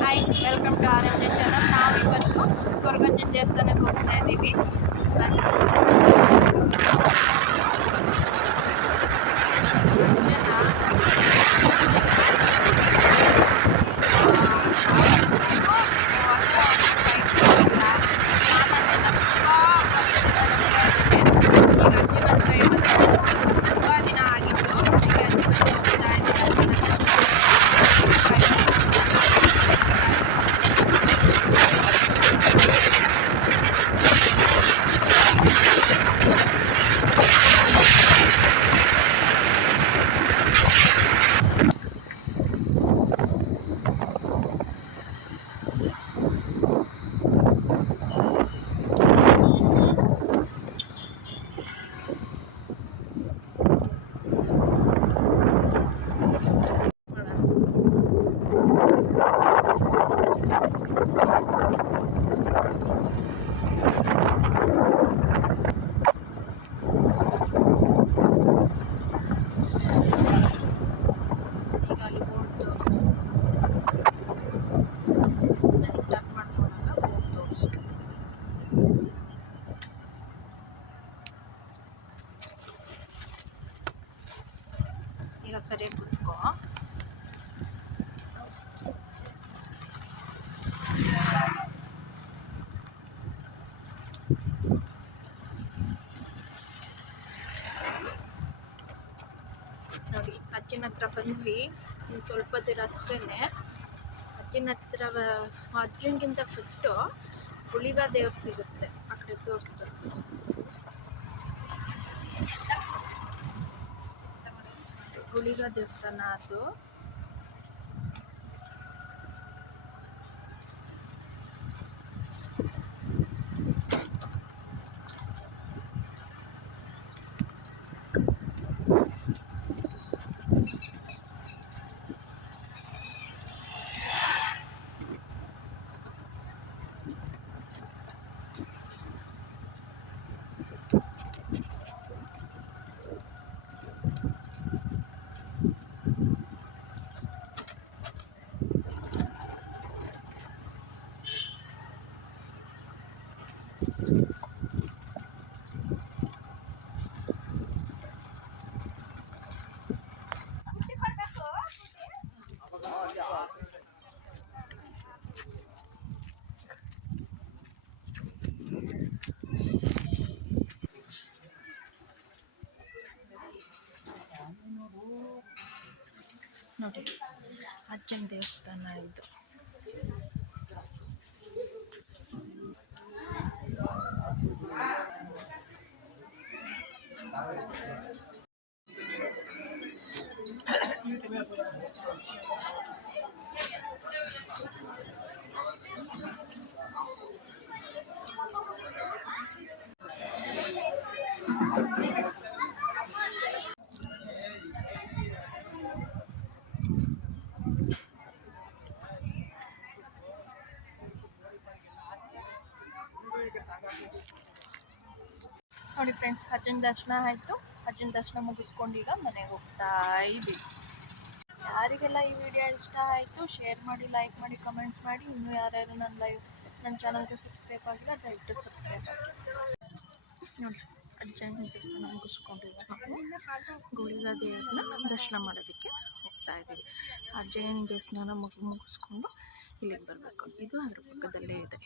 Hi, welcome to R M J channel. ನಾವು ಇವತ್ತು ಕೊರಗಜ್ಜನ ದೇವಸ್ಥಾನಕ್ಕೆ ಹೋಗ್ತಾ ಇದ್ದೀವಿ. ತುಂಬ ದಿನ ಆಗಿತ್ತು. ಈಗ ಸರಿಯಾಗಿ ಕುತ್ಕೋ. ನೋಡಿ, ಅಜ್ಜಿನ ಹತ್ರ ಬಂದ್ವಿ. ಇನ್ನು ಸ್ವಲ್ಪ ದಿನ ಅಷ್ಟೇ. ಅಜ್ಜಿನ ಹತ್ರ ಅಜ್ಜನಿಗಿಂತ ಫಸ್ಟು ಗುಳಿಗ ದೇವ್ರು ಸಿಗುತ್ತೆ. ಆ ಕಡೆ ತೋರಿಸು. ಗುಳಿಗ ದೇವಸ್ಥಾನ ಅದು. ನೋಡಿ, ಅಜ್ಜನ ದೇವಸ್ಥಾನ ಇದು. ನೋಡಿ ಫ್ರೆಂಡ್ಸ್, ಅಜ್ಜನ ದರ್ಶನ ಆಯಿತು. ಅಜ್ಜನ ದರ್ಶನ ಮುಗಿಸ್ಕೊಂಡು ಈಗ ಮನೆಗೆ ಹೋಗ್ತಾ ಇದ್ದೀವಿ. ಯಾರಿಗೆಲ್ಲ ಈ ವಿಡಿಯೋ ಇಷ್ಟ ಆಯಿತು ಶೇರ್ ಮಾಡಿ, ಲೈಕ್ ಮಾಡಿ, ಕಮೆಂಟ್ಸ್ ಮಾಡಿ. ಇನ್ನೂ ಯಾರ್ಯಾರು ನನ್ನ ಚಾನಲ್ಗೆ ಸಬ್ಸ್ಕ್ರೈಬ್ ಆಗಿಲ್ಲ ದಯವಿಟ್ಟು ಸಬ್ಸ್ಕ್ರೈಬ್ ಆಗಿ. ನೋಡಿ, ಅಜ್ಜನ ದೇವಸ್ಥಾನ ಮುಗಿಸ್ಕೊಂಡು ನಾವು ಗುಳಿಗ ದೇವ್ರನ್ನ ದರ್ಶನ ಮಾಡೋದಕ್ಕೆ ಹೋಗ್ತಾ ಇದ್ದೀವಿ. ಅಜ್ಜನ ದೇವಸ್ಥಾನ ಮುಗಿಸ್ಕೊಂಡು ಇಲ್ಲಿಗೆ ಬರಬೇಕು. ಇದು ಅದ್ರ ಪಕ್ಕದಲ್ಲೇ ಇದೆ.